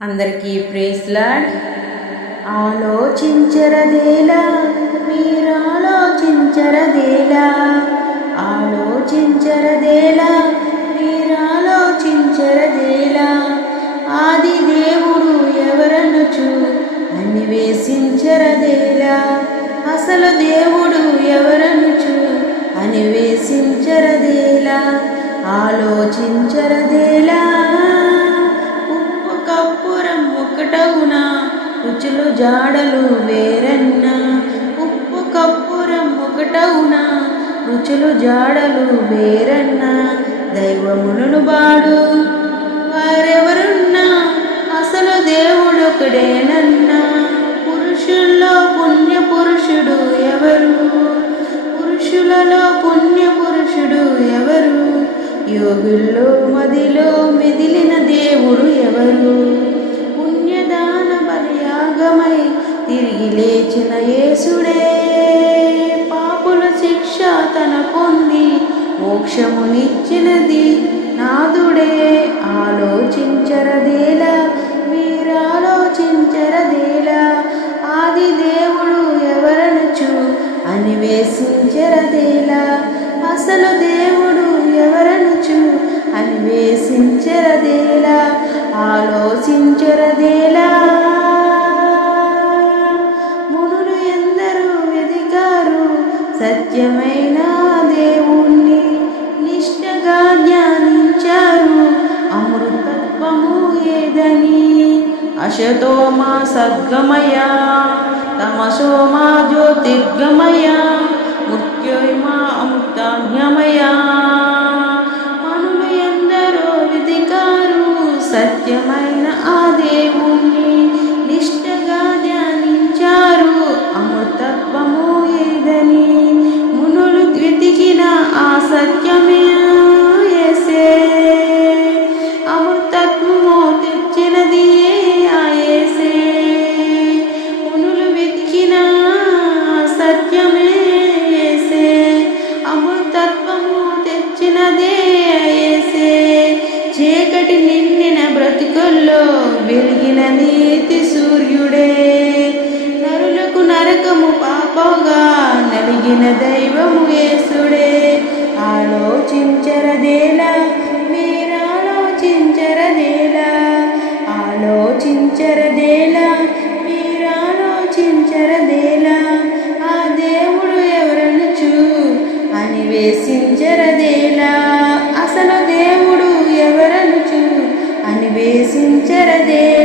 అందరికీ ప్రేస్లాడ్ ఆలోచించరదేలా మీరు ఆలోచించరదేలా ఆలోచించరదేలా మీరు ఆలోచించరదేలా ఆది దేవుడు ఎవరనుచు అన్వేషించరదేలా అసలు దేవుడు ఎవరనుచు అన్వేషించరదేలా ఆలోచించరదేలా. కప్పురం రుచులు జాడలు వేరన్నా? ఉప్పు కప్పురం ఒకటవునా? రుచులు జాడలు వేరన్నా? దైవములను బాడు వారెవరున్నా? అసలు దేవుడొకడేనన్నా? పురుషుల్లో పుణ్య పురుషుడు ఎవరు? పురుషులలో పుణ్య పురుషుడు ఎవరు? యోగుల్లో మదిలో మెదిలిన దేవుడు ఎవరు? బలియాగమై తిరిగి లేచిన యేసుడే. పాపుల శిక్ష తన పొంది మోక్షమునిచ్చినది నాదుడే. ఆలోచించరదేలా వీరాలోచించరదేలా. ఆది దేవుడు ఎవరనచు అన్వేషించరదేలా అసలు దేవుడు ఎవరనుచు అన్వేషించరదేలా ఆలోచించరదే సత్యమైన దేవుణ్ణి నిష్ఠగా ధ్యానించారు. అమృతత్వము ఏదని అశతోమా సద్గమయ తమసోమా జ్యోతిర్గమయ మృత్యోమా అమృతాజ్ఞమయ మనులు ఎందరో విధికారు సత్యమైన ఆ దేవుణ్ణి తోడుగా నలిగిన దైవము యేసుడే. ఆలోచించరదేలా మీరాలోచించరదేలా. ఆలోచించరదేలా మీరాలోచించరదేలా. ఆ దేవుడు ఎవరను చూ అని వేసించరదేలా అసలు దేవుడు ఎవరను చూ అని వేసించరదే